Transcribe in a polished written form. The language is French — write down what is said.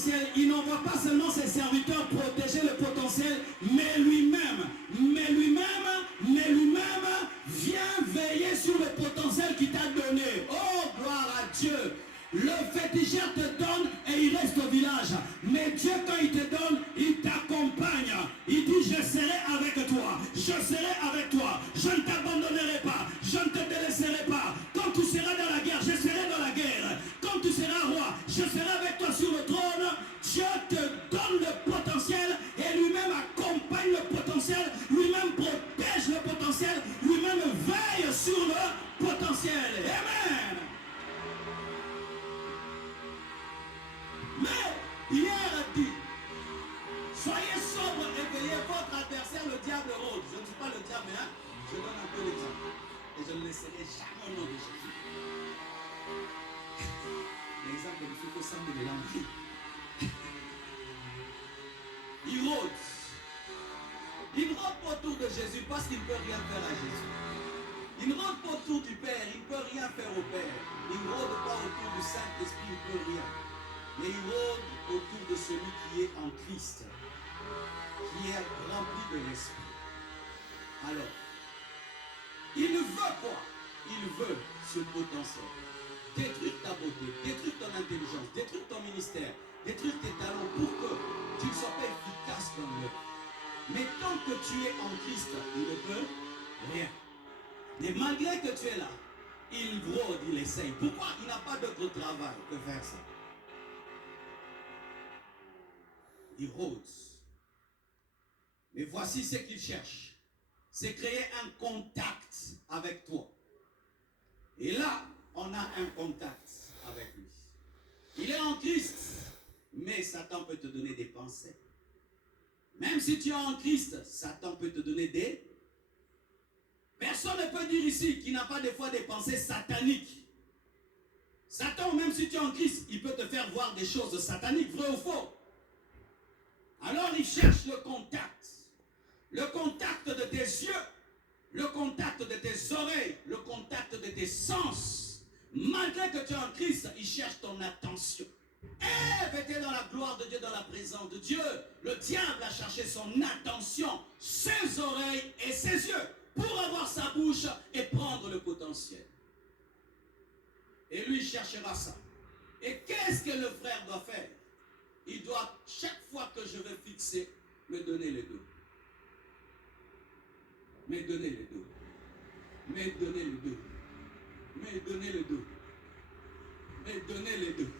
potentiel, il n'envoie pas seulement ses serviteurs protéger le potentiel, mais lui-même vient veiller sur le potentiel qu'il t'a donné. Oh, gloire à Dieu. Le féticheur te donne et il reste au village. Mais Dieu, quand il te donne, il t'accompagne. Il dit, je serai avec toi. Je serai avec toi. Je ne t'abandonnerai pas. Je ne te délaisserai pas. Quand tu seras dans la guerre, je serai dans la guerre. Quand tu seras roi, je serai avec toi sur le trône. Dieu te donne le potentiel et lui-même accompagne le potentiel. Lui-même protège le potentiel. Lui-même veille sur le potentiel. Amen. Mais Pierre a dit, soyez sobre et veillez, votre adversaire, le diable rôde. Je ne dis pas le diable, hein? Je donne un peu l'exemple. Et je ne laisserai jamais au nom de Jésus. L'exemple de il faut s'amener de l'envie. Il rôde. Il ne rôde pas autour de Jésus parce qu'il ne peut rien faire à Jésus. Il ne rôde pas autour du Père, il ne peut rien faire au Père. Il ne rôde pas autour du Saint-Esprit, il ne peut rien. Mais il rôde autour de celui qui est en Christ, qui est rempli de l'Esprit. Alors, il veut quoi? Il veut ce potentiel. Détruire ta beauté, détruire ton intelligence, détruire ton ministère, détruire tes talents pour que tu ne sois pas efficace dans l'œuvre. Mais tant que tu es en Christ, il ne peut rien. Mais malgré que tu es là, il rôde, il essaye. Pourquoi? Il n'a pas d'autre travail que faire ça. Il rôde. Mais voici ce qu'il cherche. C'est créer un contact avec toi. Et là, on a un contact avec lui. Il est en Christ, mais Satan peut te donner des pensées. Même si tu es en Christ, Satan peut te donner des... Personne ne peut dire ici qu'il n'a pas des fois des pensées sataniques. Satan, même si tu es en Christ, il peut te faire voir des choses sataniques, vrai ou faux. Alors il cherche le contact. Le contact de tes yeux, le contact de tes oreilles, le contact de tes sens. Malgré que tu es en Christ, il cherche ton attention. Ève était dans la gloire de Dieu, dans la présence de Dieu. Le diable a cherché son attention, ses oreilles et ses yeux pour avoir sa bouche et prendre le potentiel. Et lui cherchera ça. Et qu'est-ce que le frère doit faire? Il doit, chaque fois que je veux fixer, me donner les deux. Me donner les deux. Me donner les deux. Me donner les deux. Me donner les deux.